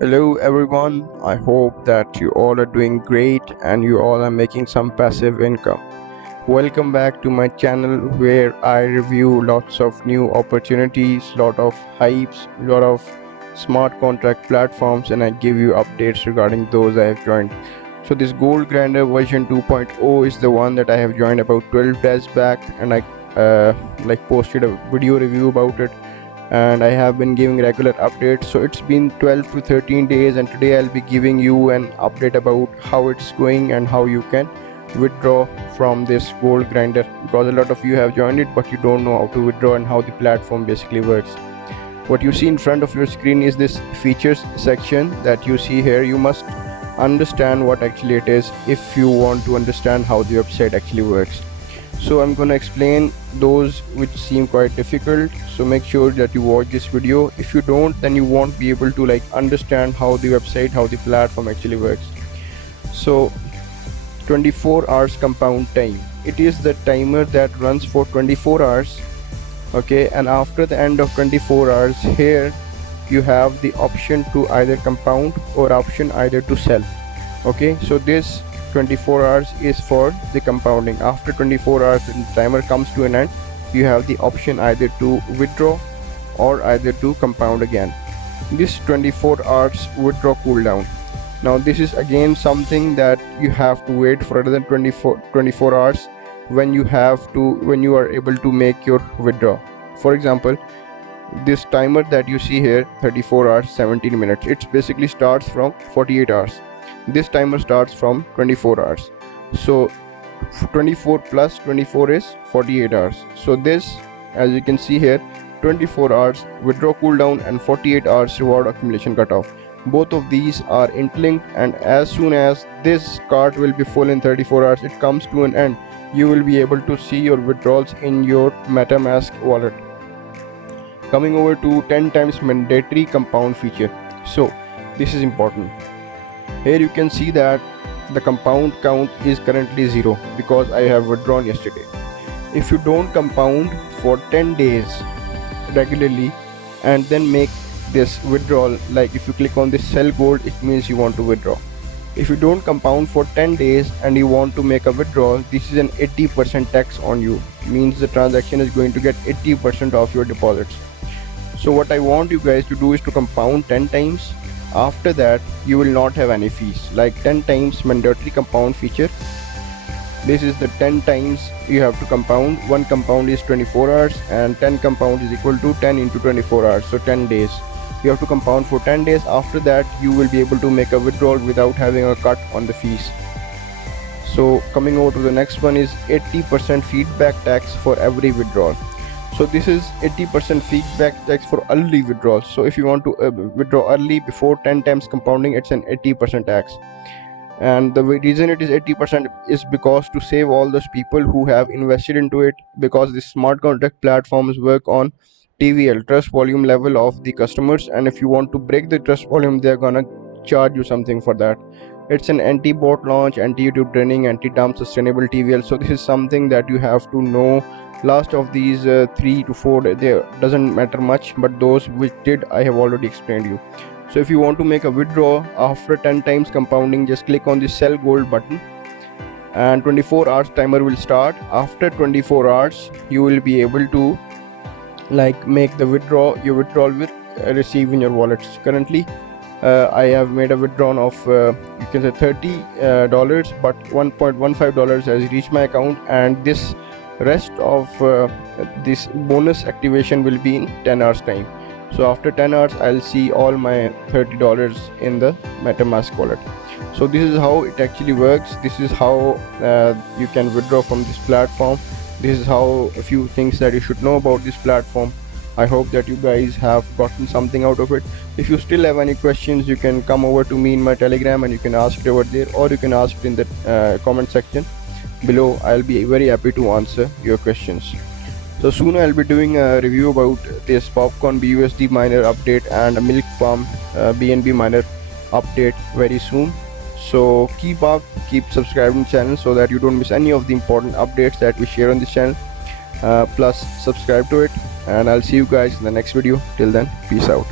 Hello everyone, I hope that you all are doing great and you all are making some passive income. Welcome back to my channel where I review lots of new opportunities, lot of hypes, lot of smart contract platforms, and I give you updates regarding those I have joined. So this GoldGrinder version 2.0 is the one that I have joined about 12 days back, and I posted a video review about it, and I have been giving regular updates. So it's been 12 to 13 days, and today I'll be giving you an update about how it's going and how you can withdraw from this GoldGrinder, because a lot of you have joined it but you don't know how to withdraw and how the platform basically works. What you see in front of your screen is this features section that you see here. You must understand what actually it is if you want to understand how the website actually works. So I'm gonna explain those which seem quite difficult, so make sure that you watch this video. If you don't, then you won't be able to understand how the website, how the platform actually works. So 24 hours compound time, it is the timer that runs for 24 hours, okay, and after the end of 24 hours here you have the option to either compound or option either to sell. Okay, so this 24 hours is for the compounding. After 24 hours the timer comes to an end, you have the option either to withdraw or either to compound again. This 24 hours withdraw cooldown, now this is again something that you have to wait for another 24 hours when you are able to make your withdraw. For example, this timer that you see here, 34 hours 17 minutes, it basically starts from 48 hours. This timer starts from 24 hours, so 24 plus 24 is 48 hours. So this, as you can see here, 24 hours withdraw cooldown and 48 hours reward accumulation cutoff. Both of these are interlinked, and as soon as this cart will be full in 34 hours, it comes to an end, you will be able to see your withdrawals in your MetaMask wallet. Coming over to 10 times mandatory compound feature. So this is important. Here you can see that the compound count is currently 0 because I have withdrawn yesterday. If you don't compound for 10 days regularly and then make this withdrawal, like if you click on this sell gold, it means you want to withdraw. If you don't compound for 10 days and you want to make a withdrawal, this is an 80% tax on you. It means the transaction is going to get 80% of your deposits. So what I want you guys to do is to compound 10 times. After that you will not have any fees, like 10 times mandatory compound feature. This is the 10 times you have to compound. One compound is 24 hours and 10 compound is equal to 10 into 24 hours, so 10 days. You have to compound for 10 days. After that you will be able to make a withdrawal without having a cut on the fees. So coming over to the next one is 80% feedback tax for every withdrawal. So this is 80% feedback tax for early withdrawals. So if you want to withdraw early before 10 times compounding, it's an 80% tax. And the reason it is 80% is because to save all those people who have invested into it, because the smart contract platforms work on TVL, trust volume level of the customers, and if you want to break the trust volume, they're gonna charge you something for that. It's an anti-bot launch, anti-YouTube training, anti-dump, sustainable TVL. So this is something that you have to know. Last of these 3 to 4 they doesn't matter much, but those which did I have already explained you. So if you want to make a withdrawal after 10 times compounding, just click on the sell gold button and 24 hours timer will start. After 24 hours you will be able to make the withdrawal. Your withdrawal will receive in your wallets. Currently I have made a withdrawal of you can say $30, but $1.15 has reached my account, and this rest of this bonus activation will be in 10 hours time. So after 10 hours I'll see all my $30 in the MetaMask wallet. So this is how it actually works. This is how you can withdraw from this platform. This is how a few things that you should know about this platform. I hope that you guys have gotten something out of it. If you still have any questions, you can come over to me in my Telegram and you can ask it over there, or you can ask it in the comment section below. I'll be very happy to answer your questions. So soon I'll be doing a review about this Popcorn BUSD miner update and a Milkfarm BNB miner update very soon. So keep subscribing to the channel so that you don't miss any of the important updates that we share on this channel. Plus subscribe to it, and I'll see you guys in the next video. Till then, peace out.